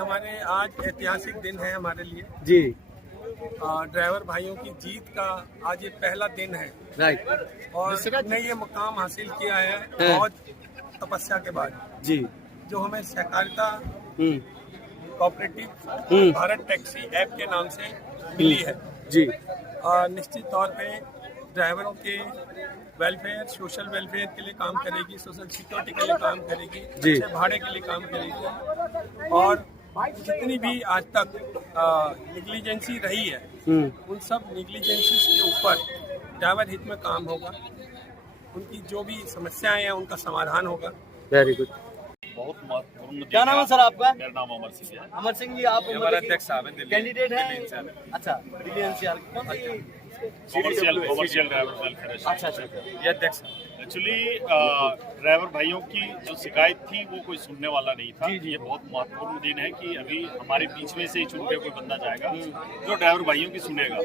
हमारे आज ऐतिहासिक दिन है हमारे लिए जी। ड्राइवर भाइयों की जीत का आज ये पहला दिन है। राइट। और हमने ये मुकाम हासिल किया है बहुत तपस्या के बाद जी। जो हमें सहकारिता कोऑपरेटिव भारत टैक्सी ऐप के नाम से मिली है जी। निश्चित तौर पे ड्राइवरों के वेलफेयर, सोशल वेलफेयर के लिए काम करेगी, सोशल सिक्योरिटी के लिए काम करेगी, अच्छे भाड़े के लिए काम करेगी। और जितनी भी आज तक निग्लिजेंसी रही है उन सब निग्लिजेंसी के ऊपर ड्राइवर हित में काम होगा। उनकी जो भी समस्याएं हैं उनका समाधान होगा। Very good. बहुत महत्वपूर्ण। क्या नाम है सर आपका? मेरा नाम अमर सिंह है। अमर सिंह जी, आप हमारे अध्यक्ष साहब हैं, कैंडिडेट हैं? अच्छा, दिल्ली एनसीआर कौन सी? Commercial driver welfare association. अच्छा। ये अध्यक्ष एक्चुअली ड्राइवर भाइयों की जो शिकायत थी वो कोई सुनने वाला नहीं था। ये बहुत महत्वपूर्ण दिन है कि अभी हमारे बीच में से ही चुन के कोई बंदा जाएगा जो ड्राइवर भाइयों की सुनेगा।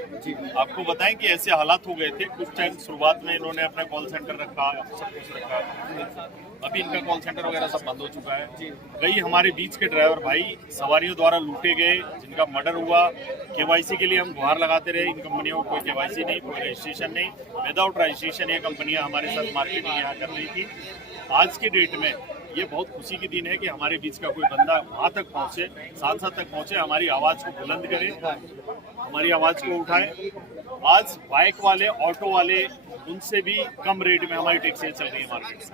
आपको बताएं कि ऐसे हालात हो गए थे कुछ टाइम शुरुआत में, इन्होंने अपना कॉल सेंटर रखा, सब कुछ रखा, अभी इनका कॉल सेंटर वगैरह सब बंद हो चुका है। कई हमारे बीच के ड्राइवर भाई सवारियों द्वारा लूटे गए, जिनका मर्डर हुआ, केवाईसी के लिए हम गुहार लगाते रहे। इन कंपनियों को कोई केवाईसी नहीं, कोई रजिस्ट्रेशन नहीं, विदाउट रजिस्ट्रेशन ये कंपनियां हमारे साथ मार्केट में यहाँ कर रही थी। आज के डेट में ये बहुत खुशी की दिन है कि हमारे बीच का कोई बंदा वहाँ तक पहुँचे, सांसद तक पहुँचे, हमारी आवाज़ को बुलंद करे, हमारी आवाज़ को उठाए। आज बाइक वाले, ऑटो वाले, उनसे भी कम रेट में हमारी टैक्सियाँ चल रही है मार्केट से,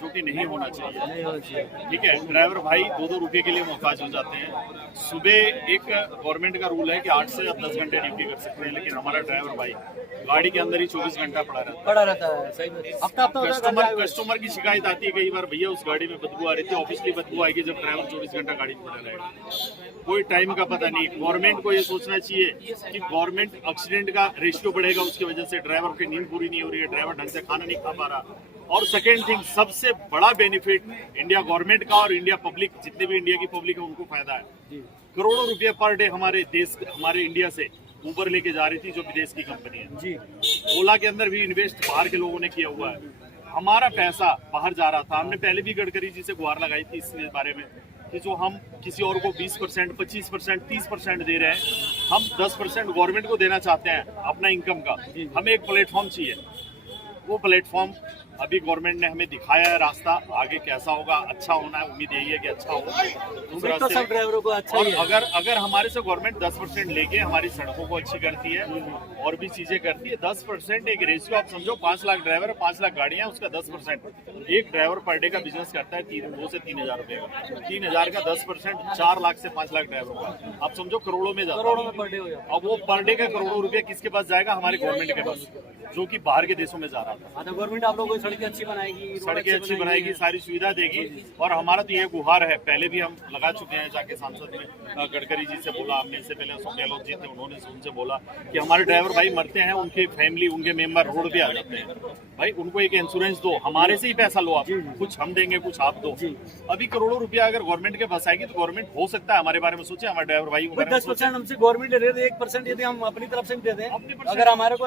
जो कि नहीं होना चाहिए। ठीक है, ड्राइवर भाई 2-2 रुपये के लिए मोहताज हो जाते हैं। सुबह एक गवर्नमेंट का रूल है कि 8 से आप 10 घंटे ड्यूटी कर सकते हैं, लेकिन हमारा ड्राइवर भाई गाड़ी के अंदर ही 24 घंटा पड़ा रहता है। सही कस्टमर की शिकायत आती है कई बार, भैया उस गाड़ी में बदबू आ रही थी। ऑब्वियसली बदबू आएगी जब ड्राइवर 24 घंटा गाड़ी में पड़ा रहेगा। कोई टाइम का पता नहीं। गवर्नमेंट को ये सोचना चाहिए कि गवर्नमेंट एक्सीडेंट का रेशियो बढ़ेगा, उसकी वजह से ड्राइवर की नींद पूरी नहीं हो रही है, ड्राइवर ढंग से खाना नहीं खा पा रहा। और सेकेंड थिंग, सबसे बड़ा बेनिफिट इंडिया गवर्नमेंट का और इंडिया पब्लिक, जितने भी इंडिया की पब्लिक है उनको फायदा है। करोड़ों रुपए पर डे हमारे देश, हमारे इंडिया से ऊबर लेके जा रही थी जो विदेश की कंपनी है जी। ओला के अंदर भी इन्वेस्ट बाहर के लोगों ने किया हुआ है। हमारा पैसा बाहर जा रहा था। हमने पहले भी गडकरी जी से गुहार लगाई थी इस बारे में कि जो हम किसी और को 20%, 25%, 30% दे रहे हैं, हम 10% गवर्नमेंट को देना चाहते हैं अपना इनकम का। हमें एक प्लेटफॉर्म चाहिए। वो प्लेटफॉर्म अभी गवर्नमेंट ने हमें दिखाया है रास्ता। आगे कैसा होगा, अच्छा होना है, उम्मीद यही है कि अच्छा होगा। तो सब ड्राइवरों को अच्छा ही है। अगर हमारे से गवर्नमेंट 10% लेके हमारी सड़कों को अच्छी करती है और भी चीजें करती है, 10% एक रेशियो आप समझो, 5 लाख ड्राइवर, 5 लाख गाड़ियां, उसका 10%। एक ड्राइवर पर डे का बिजनेस करता है 2 से 3 हजार रुपए का। 3 हजार का 10% 4 लाख से 5 लाख ड्राइवरों का, आप समझो करोड़ों में जाता है। अब वो पर डे का करोड़ों रुपया किसके पास जाएगा? हमारे गवर्नमेंट के पास, जो कि बाहर के देशों में जा रहा था। गवर्नमेंट आप लोगों को सड़कें अच्छी बनाएगी, सारी सुविधा देगी। और हमारा तो ये गुहार है, पहले भी हम लगा चुके हैं जाके सांसद में, गडकरी जी से बोला हमने, इससे पहले अशोक गहलोत जी थे, उन्होंने उनसे बोला कि हमारे ड्राइवर भाई मरते हैं, उनके फैमिली, उनके मेंबर रोड पे आ जाते हैं, भाई उनको एक इंश्योरेंस दो, हमारे से ही पैसा लो आप, कुछ हम देंगे कुछ आप दो। अभी करोड़ों रुपया अगर गवर्नमेंट के पास आएगी तो गवर्नमेंट हो सकता है हमारे बारे में सोचे, हमारे ड्राइवर भाई 10% हमसे गवर्नमेंट ले रहे, 1% यदि हम अपनी तरफ से दे दें, अगर हमारे को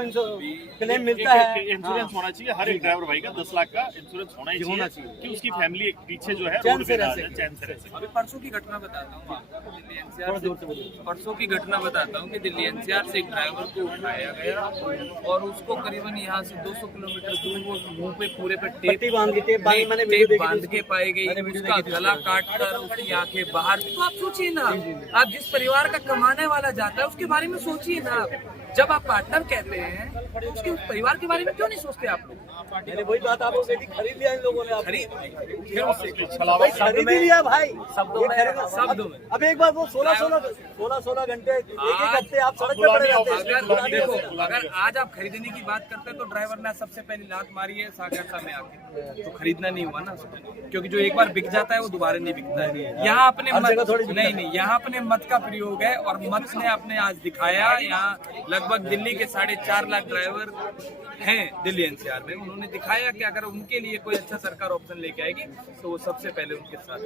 क्लेम मिलता है, इंश्योरेंस होना चाहिए हर एक ड्राइवर भाई का। 10 लाख का इंश्योरेंस होना ही चाहिए कि उसकी फैमिली पीछे जो है चैन से रह सके। अभी परसों की घटना बताता हूँ आपको, दिल्ली एनसीआर से। परसों की घटना बताता हूँ कि दिल्ली एनसीआर से एक ड्राइवर को उठाया गया और उसको करीबन यहाँ से 200 किलोमीटर दूर वो मुंह पे पूरे पे टेप बांध के पाई गई, उसका गला काट कर उसकी आंखें बाहर। तो आप सोचिए ना, आप जिस परिवार का कमाने वाला जाता है उसके बारे में सोचिए ना। जब आप पार्टनर कहते हैं उसके परिवार के बारे में क्यों नहीं सोचते आप लोग? वही बात, आप खरीद लिया इन लोगों ने, खरीद लिया भाई शब्दों में। अब एक बार वो 16 घंटे, एक हफ्ते आप सड़क पे पड़े रहते हैं। देखो, अगर आज आप खरीदने की बात करते हैं तो ड्राइवर ने सबसे पहले लात मारी है सागरता में आके, तो खरीदना नहीं हुआ ना, क्योंकि जो एक बार बिक जाता है वो दोबारा नहीं बिकता है। यहाँ अपने नहीं, यहाँ अपने मत का प्रयोग है और मत ने आपने आज दिखाया। यहाँ लगभग दिल्ली के 4.5 लाख ड्राइवर हैं दिल्ली एनसीआर में, उन्होंने दिखाया कि अगर उनके लिए कोई अच्छा सरकार ऑप्शन लेके आएगी तो वो सबसे पहले उनके साथ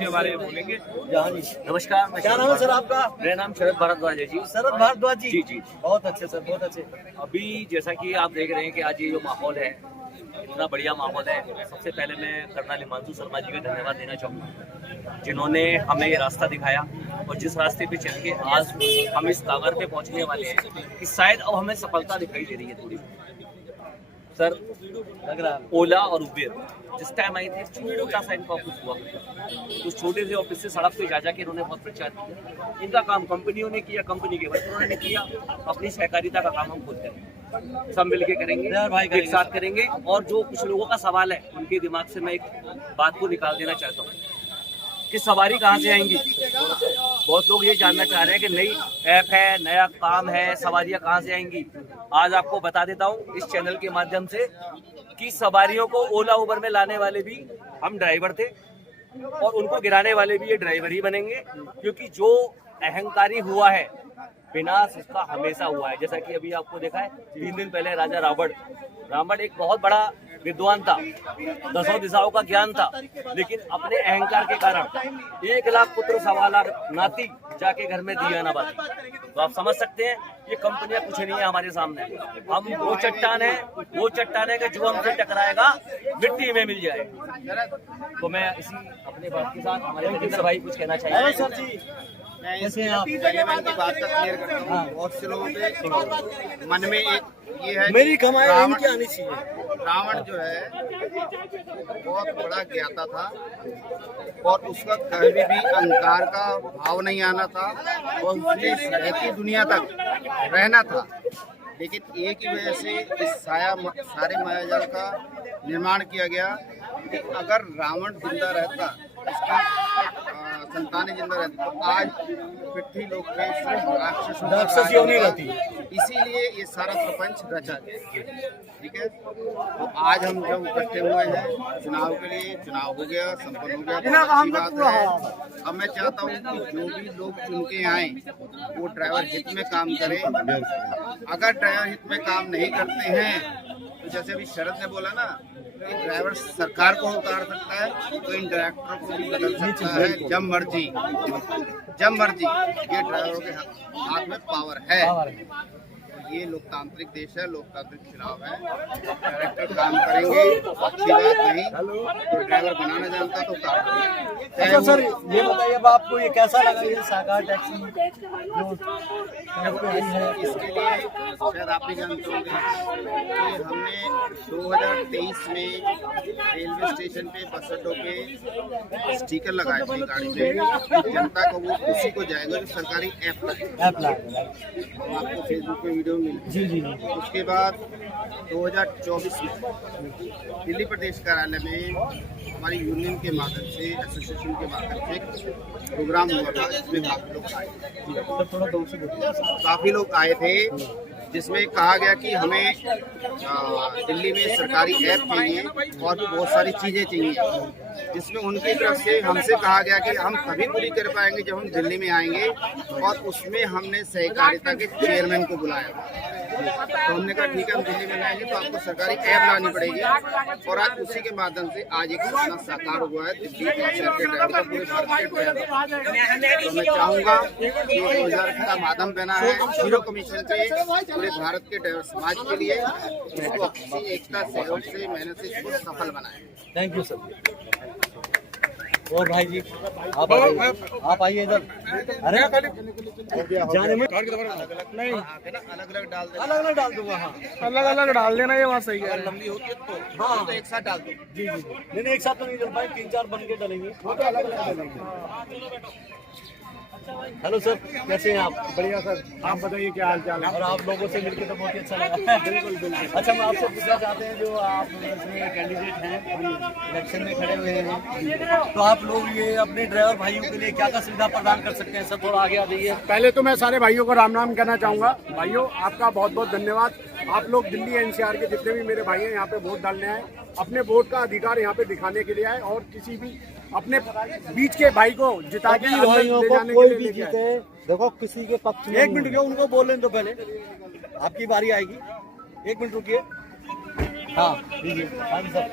हमारे बोलेंगे। नमस्कार, क्या नाम है सर आपका? मेरा नाम शरद भारद्वाज है जी। शरद भारद्वाज जी? जी। बहुत अच्छे सर, बहुत अच्छे। अभी जैसा कि आप देख रहे हैं कि आज ये जो माहौल है, इतना बढ़िया माहौल है। सबसे पहले मैं कर्नल हिमांशु शर्मा जी का धन्यवाद देना चाहूँगा जिन्होंने हमें ये रास्ता दिखाया और जिस रास्ते पे चल के आज हम इस कागर पे पहुंचने वाले हैं कि शायद अब हमें सफलता दिखाई दे रही है थोड़ी। सर लग रहा है ओला और उबेर जिस टाइम आई थी छोटा सा इनका ऑफिस हुआ, उस छोटे से ऑफिस से सड़क पे जा जाके इन्होंने बहुत प्रचार किया। इनका काम कंपनियों ने किया, कंपनी के वर्करों ने किया, अपनी सहकारिता का काम हम खुद करेंगे, सब मिलके करेंगे, एक साथ करेंगे। और जो कुछ लोगों का सवाल है उनके दिमाग से मैं एक बात को निकाल देना चाहता हूँ कि सवारी कहाँ से आएंगी। बहुत लोग ये जानना चाह रहे हैं कि नई ऐप है, नया काम है, सवारियाँ कहाँ से आएंगी। आज आपको बता देता हूँ इस चैनल के माध्यम से कि सवारियों को ओला उबर में लाने वाले भी हम ड्राइवर थे और उनको गिराने वाले भी ये ड्राइवर ही बनेंगे, क्योंकि जो अहंकारी हुआ है विनाश उसका हमेशा हुआ है। जैसा कि अभी आपको देखा है 3 दिन पहले राजा रावण एक बहुत बड़ा विद्वान था, 10 दिशाओं का ज्ञान था, लेकिन अपने अहंकार के कारण 1 लाख पुत्र 1.25 लाख नाती जाके घर में दिया ना बात। तो आप समझ सकते हैं ये कंपनियां कुछ नहीं है हमारे सामने। हम वो चट्टान है कि जो हमसे टकराएगा मिट्टी में मिल जाएगा। तो मैं इसी अपने बात के साथ हमारे राजेंद्र भाई कुछ कहना चाहिए। सर जी पहले मैं इनकी बात का क्लियर करता हूँ। बहुत से लोगों के मन में एक ये है मेरी कमाई इनकी आनी चाहिए। रावण जो है बहुत बड़ा ज्ञाता था और उसका कभी भी अहंकार का भाव नहीं आना था और उसने रहती दुनिया तक रहना था। लेकिन एक ही वजह से इस सारे मायाजाल का निर्माण किया गया कि अगर रावण जिंदा रहता, उसकी संतानें जिंदा रहती, तो आज पृथ्वी लोक में सिर्फ राक्षस नहीं रहती। इसीलिए ये सारा प्रपंच रचा गया। ठीक है, तो आज हम जब इकट्ठे हुए हैं चुनाव के लिए, चुनाव हो गया, संपन्न हो गया, तो अच्छी बात है। अब मैं चाहता हूँ कि जो भी लोग चुन के आए वो ड्राइवर हित में काम करें। अगर ड्राइवर हित में काम नहीं करते हैं तो जैसे अभी शरद ने बोला ना कि ड्राइवर सरकार को उतार सकता है, तो इन डायरेक्टरों को भी बदल सकता है जब मर्जी। ये ड्राइवरों के हाथ में पावर है। ये लोकतांत्रिक देश है, लोकतांत्रिक चुनाव है। डायरेक्टर काम करेंगे अच्छी बात नहीं, तो ड्राइवर बनाना जानता तो उतार। अच्छा सर ये बताइए अब आपको ये कैसा लगा ये सागर टैक्सी जो इसके लिए शायद आप भी जानते होंगे कि हमने 2023 में रेलवे स्टेशन पे, बस अड्डों पे स्टिकर लगाए थे गाड़ी पे, जनता को वो उसी को जाएगा जो सरकारी ऐप लाएगा। आपको फेसबुक पे वीडियो मिली। जी। उसके बाद 2024 में दिल्ली प्रदेश कार्यालय में हमारी यूनियन के माध्यम से, एसोसिएशन के माध्यम से प्रोग्राम हुआ था, जिसमें काफी लोग आए थे, जिसमें कहा गया कि हमें दिल्ली में सरकारी ऐप चाहिए और भी बहुत सारी चीज़ें चाहिए, जिसमें उनकी तरफ से हमसे कहा गया कि हम तभी पूरी कर पाएंगे जब हम दिल्ली में आएंगे। और उसमें हमने सहकारिता के चेयरमैन को बुलाया। तो हमने कहा ठीक है, हम दिल्ली में आएंगे तो आपको सरकारी ऐप लानी पड़ेगी। और आज उसी के माध्यम से आज एक सपना साकार हुआ है दिल्ली शहर के ड्राइवर, पूरे भारत के ड्राइवर। तो मैं चाहूँगा कि 2000 का माध्यम बना है 0 कमीशन पे पूरे भारत के ड्राइवर समाज के लिए, इसको अपनी एकता, सहयोग से, मेहनत से इसको सफल बनाए। Thank you sir. और भाई जी आप आइए इधर। अरे जाने में नहीं, अलग डाल दूंगा। हाँ अलग डाल देना, ये बात सही है। लंबी होती है तो एक साथ डाल दो। जी नहीं एक साथ तो नहीं चल पाए, 3-4 बन के डलेंगे, वो तो अलग डलेंगे। हेलो सर, कैसे हैं आप? बढ़िया सर, आप बताइए क्या हाल चाल है? और आप लोगों से मिलकर तो बहुत ही अच्छा लगा। बिल्कुल। अच्छा मैं आपसे पूछना चाहते हैं, जो आप इसमें कैंडिडेट हैं, इलेक्शन में खड़े हुए हैं, तो आप लोग ये अपने ड्राइवर भाइयों के लिए क्या सुविधा प्रदान कर सकते हैं? सर थोड़ा आगे आ जाइए। पहले तो मैं सारे भाइयों को राम राम कहना चाहूँगा। भाइयों आपका बहुत बहुत धन्यवाद। आप लोग दिल्ली एनसीआर के जितने भी मेरे भाई हैं यहाँ पे वोट डालने आए, अपने वोट का अधिकार यहाँ पे दिखाने के लिए आए और किसी भी अपने बीच के भाई को जिता के भाइयों को कोई भी जीते, देखो किसी के पक्ष में। 1 मिनट रुकिए, उनको बोलने दो, पहले आपकी बारी आएगी। 1 मिनट रुकिए। हाँ सर।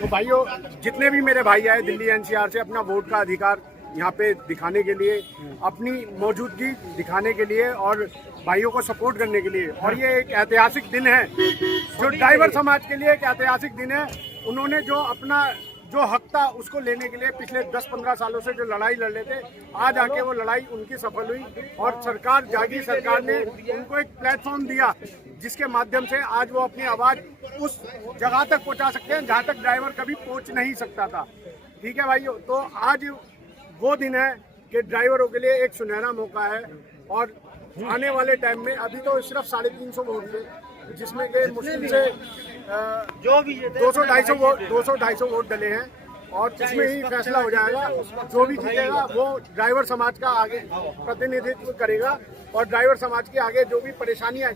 तो भाइयों जितने भी मेरे भाई आए दिल्ली एनसीआर से अपना वोट का अधिकार यहाँ पे दिखाने के लिए, अपनी मौजूदगी दिखाने के लिए और भाइयों को सपोर्ट करने के लिए, और ये एक ऐतिहासिक दिन है जो ड्राइवर समाज के लिए एक ऐतिहासिक दिन है। उन्होंने जो अपना जो हक था उसको लेने के लिए पिछले 10-15 सालों से जो लड़ाई लड़ रहे थे, आज आके वो लड़ाई उनकी सफल हुई और सरकार जागी, सरकार ने उनको एक प्लेटफॉर्म दिया जिसके माध्यम से आज वो अपनी आवाज़ उस जगह तक पहुंचा सकते हैं जहां तक ड्राइवर कभी पहुंच नहीं सकता था। ठीक है भाइयों, तो आज वो दिन है कि ड्राइवरों के लिए एक सुनहरा मौका है और आने वाले टाइम में अभी तो सिर्फ 350 वोट थे, जिसमें के मुश्किल से जो भी 200-250 वोट डले हैं और जिसमें ही फैसला हो जाएगा। जो भी जीतेगा वो ड्राइवर समाज का आगे प्रतिनिधित्व करेगा और ड्राइवर समाज के आगे जो भी परेशानियां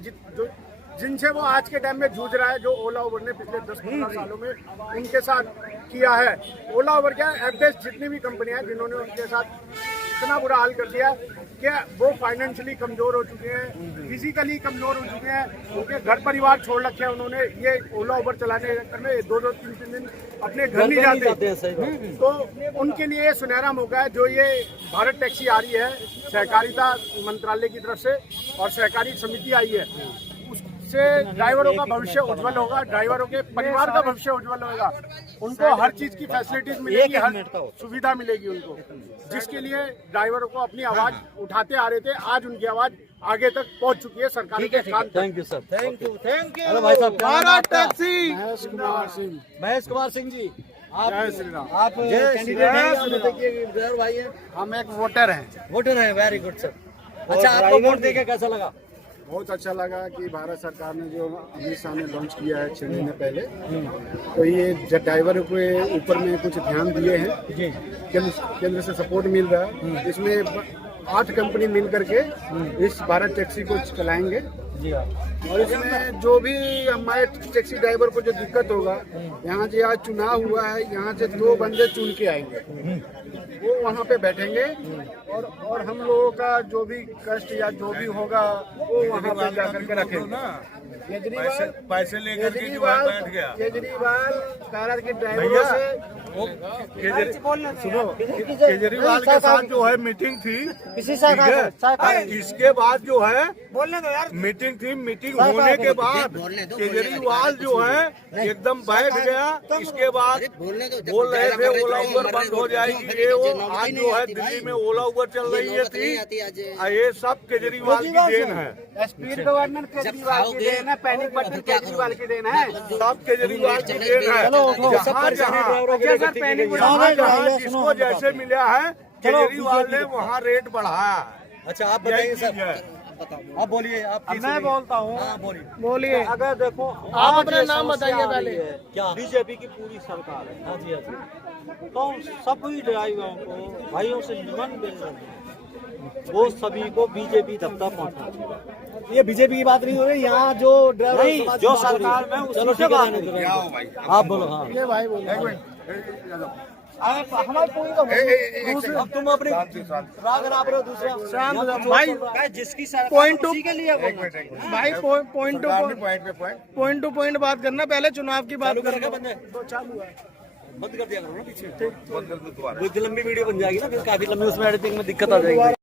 जिनसे वो आज के टाइम में जूझ रहा है, जो ओला उबर ने पिछले 10-15 सालों में उनके साथ किया है। ओला उबर क्या एवरेज जितनी भी कंपनियां हैं जिन्होंने उनके साथ इतना बुरा हाल कर दिया कि वो फाइनेंशियली कमजोर हो चुके हैं, फिजिकली कमजोर हो चुके हैं, उनके घर परिवार छोड़ रखे हैं उन्होंने। ये ओला उबर चलाने के चक्कर में 2-2, 3-3 दिन अपने घर नहीं जाते। तो उनके लिए ये सुनहरा मौका है जो ये भारत टैक्सी आ रही है सहकारिता मंत्रालय की तरफ से और सहकारी समिति आई है, उससे ड्राइवरों का भविष्य उज्जवल होगा, ड्राइवरों के परिवार का भविष्य उज्जवल होगा। उनको हर चीज की फैसिलिटीज मिलेगी, हर सुविधा मिलेगी उनको, जिसके लिए ड्राइवरों को अपनी आवाज उठाते आ रहे थे, आज उनकी आवाज आगे तक पहुंच चुकी है सरकार के साथ। Thank you sir, thank you. Hello भाई साहब, भारत टैक्सी महेश कुमार सिंह जी, आप कैंडिडेट हैं, ड्राइवर भाई हैं, हम एक वोटर हैं। वोटर हैं, वेरी गुड सर। अच्छा, आपको वोट देके कैसा लगा? बहुत अच्छा लगा कि भारत सरकार ने जो अमित शाह ने लॉन्च किया है 6 महीने पहले, तो ये ड्राइवरों के ऊपर में कुछ ध्यान दिए हैं, केंद्र से सपोर्ट मिल रहा है। इसमें 8 कंपनी मिल करके इस भारत टैक्सी को चलाएंगे और इसमें जो भी हमारे टैक्सी ड्राइवर को जो दिक्कत होगा, यहाँ से आज चुनाव हुआ है, यहाँ से 2 बंदे चुन के आएंगे, वो वहाँ पे बैठेंगे और हम लोगों का जो भी कष्ट या जो भी होगा वो वहाँ पे जा करके रखेंगे। पैसे लेकर के जो बैठ गया केजरीवाल कारत के ड्राइवरों से सुनो, केजरीवाल के साथ जो है मीटिंग थी, इसके बाद जो है मीटिंग थी, मीटिंग होने के बाद केजरीवाल जो है एकदम बैठ गया। इसके बाद बोल रहे थे ओला उबर बंद हो जाएगी, ये वो। आज जो है दिल्ली में ओला उबर चल रही है थी, ये सब केजरीवाल की देन है, स्पीड गवर्नमेंट केजरीवाल की देन है, पैनिक बटन केजरीवाल की देन है, सब केजरीवाल की देन है। जहाँ जिसको जैसे मिला है केजरीवाल ने वहाँ रेट बढ़ाया। अच्छा, आप बताइए सर, आप बोलिए। आप मैं बोलता हूँ, बोलिए। अगर देखो आप अपना नाम बताइए पहले। क्या बीजेपी की पूरी सरकार है। हाँ जी, हाँ जी। तो सभी ड्राइवरों को भाइयों से निमंत्रण है, वो सभी को बीजेपी दफ्तर पहुंचा। ये बीजेपी की बात नहीं हो रही, यहाँ जो ड्राइवर नहीं, जो सरकार में चलो ठीक है, आप बोलो। हाँ, ये भाई बोलो, अब तुम अपने राग आप रहे हो दूसरा भाई, जिसकी पॉइंट टू के लिए भाई पॉइंट टू पॉइंट बात करना, पहले चुनाव की बात करना। बंद कर दिया करो ना पीछे, बंद कर दो दोबारा, लंबी वीडियो बन जाएगी ना, फिर काफी लंबी, उसमें एडिटिंग में दिक्कत आ जाएगी।